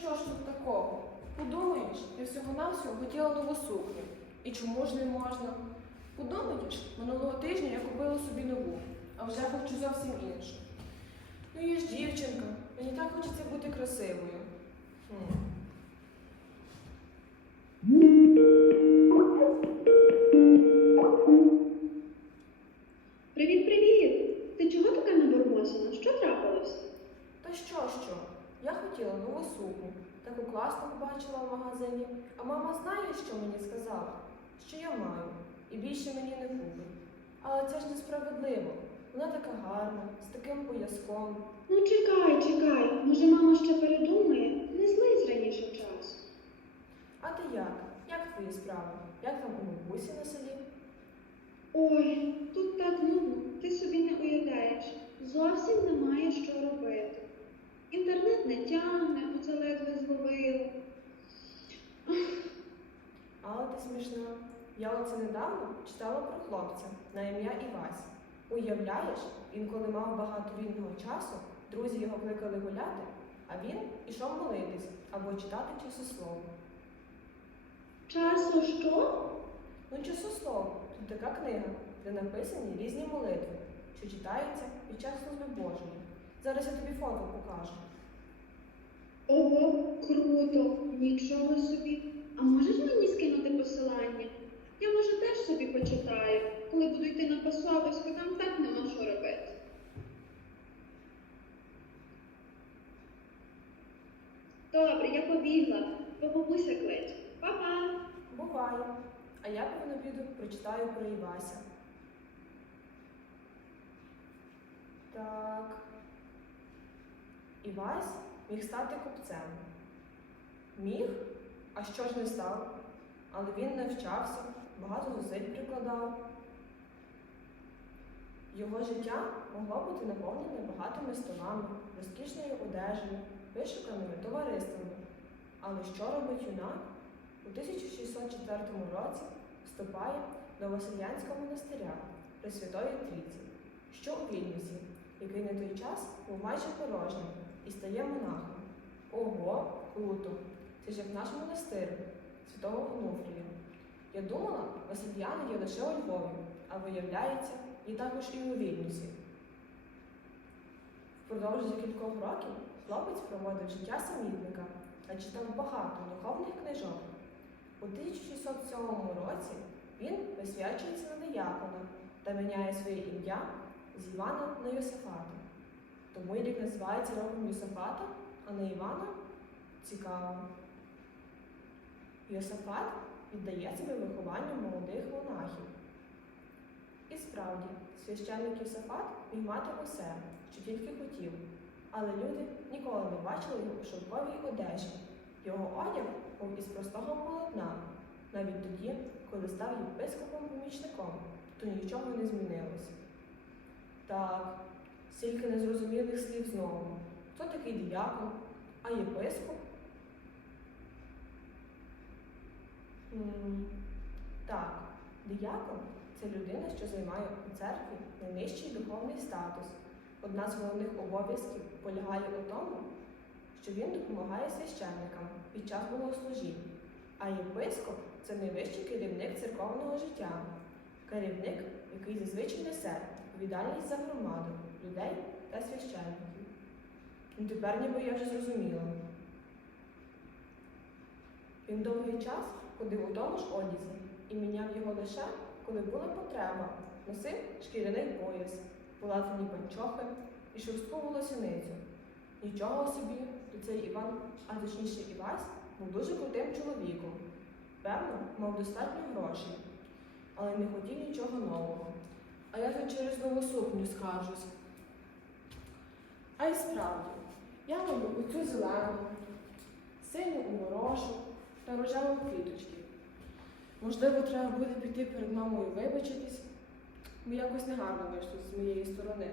що ж тут такого? Подумаєш, я всього-навсього хотіла нову сукню. І чому ж не можна? Подумаєш, минулого тижня я купила собі нову, а вже хочу зовсім іншу. Ну я ж дівчинка, мені так хочеться бути красивою. Хм. Привіт, привіт! Ти чого така небурмосена? Що трапилось? Та що, що? Я хотіла нову сукню, таку класну побачила в магазині, а мама знає, що мені сказала? Що я маю, і більше мені не купить. Але це ж несправедливо. Вона така гарна, з таким пояском. Ну чекай, чекай, може мама ще передумає? Не злись раніше часу. А ти як? Як твої справи? Як там у бабусі на селі? Ой, тут так нудно, ти собі не уявляєш. Зовсім немає що робити. Інтернет не тягне, оце ледве зловило. Але ти смішна. Я оце недавно читала про хлопця на ім'я Івась. Уявляєш, він коли мав багато вільного часу, друзі його кликали гуляти, а він ішов молитись або читати часослово. Часу що? Ну, часослово тут така книга, де написані різні молитви, що читаються під час служби Божої. Зараз я тобі фото покажу. Ого, круто, нічого собі. А можеш мені скинути посилання? Я може теж собі почитаю, коли буду йти на пасовисько, там так нема що робити. Добре, я побігла, бо бабуся кличе. Па-па! Буває. А я повинен обіду прочитаю про Івася. Так. Івась міг стати купцем. Міг? А що ж не став? Але він навчався, багато зусиль прикладав. Його життя могло бути наповнене багатими столами, розкішною одежею, вишуканими товариствами. Але що робить юнак? У 1604 році вступає до Васильянського монастиря Пресвятої Трійці, що у Вільнюсі, який на той час був майже порожнім, і стає монахом. Ого, круто! Це ж як наш монастир святого Онуфрія. Я думала, Васильяни є лише у Львові, а виявляється, і також і у Вільнюсі. Впродовж кількох років хлопець проводив життя самітника та читав багато духовних книжок. У 1607 році він висвячується на диякона та міняє своє ім'я з Івана на Йосифата. Тому рік називається роком Йосифата, а не Івана цікаво. Йосифат віддає себе вихованню молодих монахів. І справді, священник Йосифат міг мати усе, що тільки хотів, але люди ніколи не бачили його у шовковій одежі. Його одяг був із простого полотна, навіть тоді, коли став єпископом помічником, то нічого не змінилося. Так, стільки незрозумілих слів знову. Хто такий діякон, а єпископ? М, Так, діякон це людина, що займає у церкві найнижчий духовний статус. Одна з головних обов'язків полягає у тому, що він допомагає священникам під час богослужінь. А єпископ це найвищий керівник церковного життя, керівник, який зазвичай несе відповідальність за громаду, людей та священників. Ну, тепер ніби я вже зрозуміла. Він довгий час ходив у тому ж одязі і міняв його лише, коли була потреба, носив шкіряний пояс, полатані панчохи і шовстку волосяницю. Нічого собі, то цей Іван, а точніше Івась, був дуже крутим чоловіком. Певно, мав достатньо грошей, але не хотів нічого нового. А я тут через нову сукню скаржусь. А й справді, я люблю оцю зелену, синю у морошу та рожеву квіточки. Можливо, треба буде піти перед мамою вибачитись, бо якось негарно вийшло з моєї сторони.